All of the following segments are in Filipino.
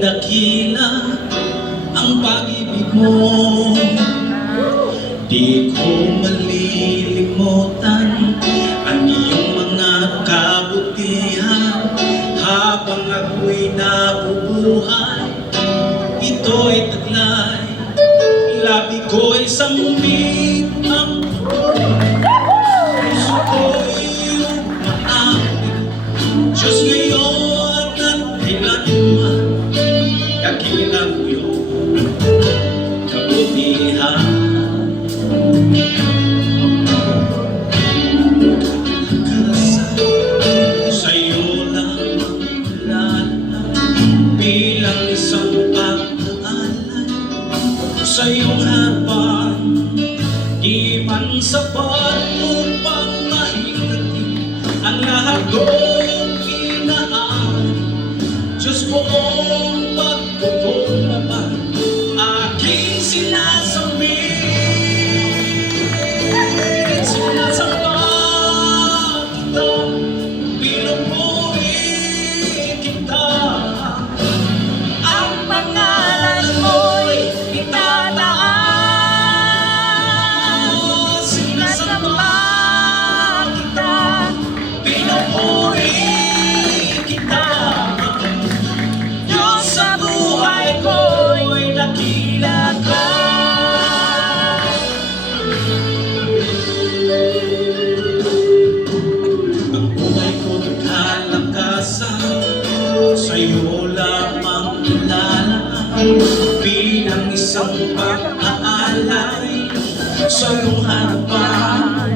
dakila ang pag-ibig mo. Di ko malilimutan ang iyong mga kabutihan. Habang ako'y nabubuhay, ito'y taglay. Labi ko'y sambit ang puso ko'y umaawit. Diyos ngayon at kailanman, dakila mo iyong kabutihan. Sa'yo lang kilala bilang isang pag-aalay. Sa iyong harapan, di man sapat upang maingati ang lahat kong inaalay. Diyos buong pagkukumbaba, aking sinasambit. Sinasamba kita, pinupuri kita. Ang pangalan mo'y itataas. Sinasamba kita, Pinupuri kita. Diyos sa buhay ko'y dakila ka. Ang buhay ko'y kalakasan, sa'yo lamang kilala bilang isang pag-aalay. Sa iyong harapan,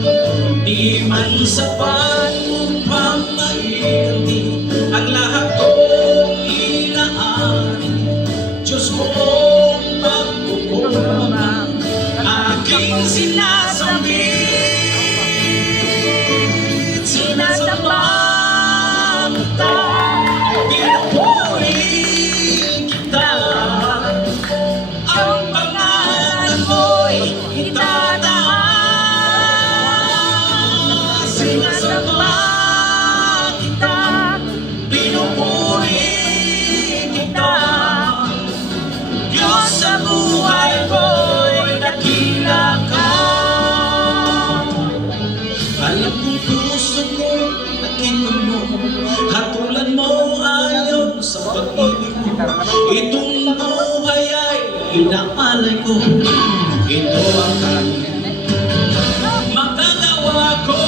di man sapat upang maiganti ang lahat kong inaari. Diyos buong pagkukumbaba, aking sinasambit. Sinasamba kita, pinupuri kita. Ang pangalan mo'y itataas. Sinasamba kita, pinupuri kita. Diyos sa buhay ko'y dakila ka. Alam kong puso ko nakita mo, hatulan mo ayon sa pag-ibig mo. Itong buhay ay inaalay ko, ito ang tanging magagawa ko.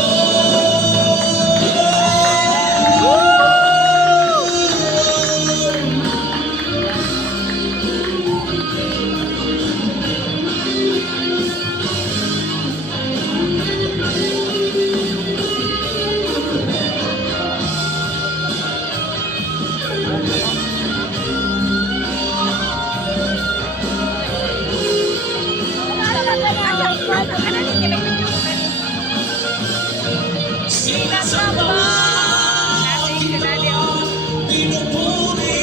Sinasamba kita, pinupuri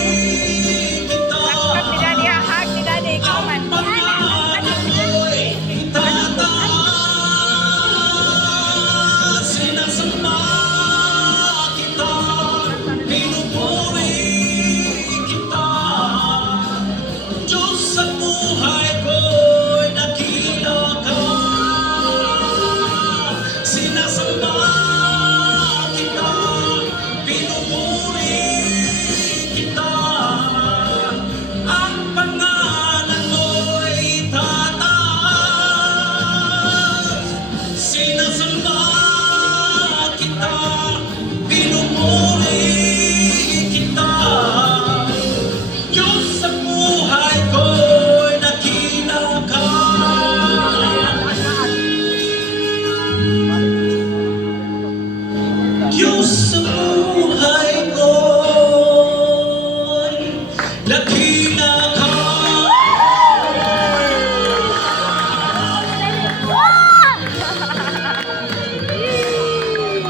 kita. Ang pangalan mo'y itataas. Sinasamba kita, pinupuri kita. Diyos sa buhay ko'y dakila ka. Sinasamba kita, pinupuri kita. Ang pangalan mo'y itataas. Sinasamba kita, pinupuri kita. Diyos sa buhay ko'y dakila ka. Diyos sa buhay